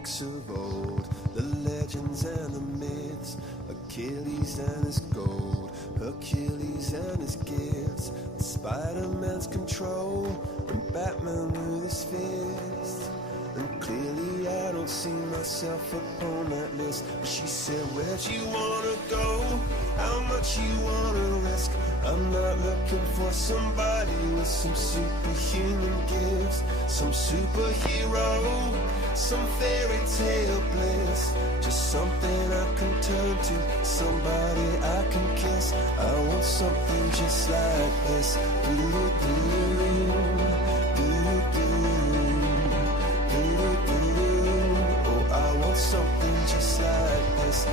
books of old, the legends and the myths, Achilles and his gold, Hercules and his gifts, Spider-Man's control, and Batman with his fists. And clearly I don't see myself upon that list. But she said, where'd you wanna go? How much you wanna risk? I'm not looking for somebody with some superhuman gifts, some superhero, some fairy tale bliss. Just something I can turn to, somebody I can kiss. I want something just like this. Oh, I want something just like this.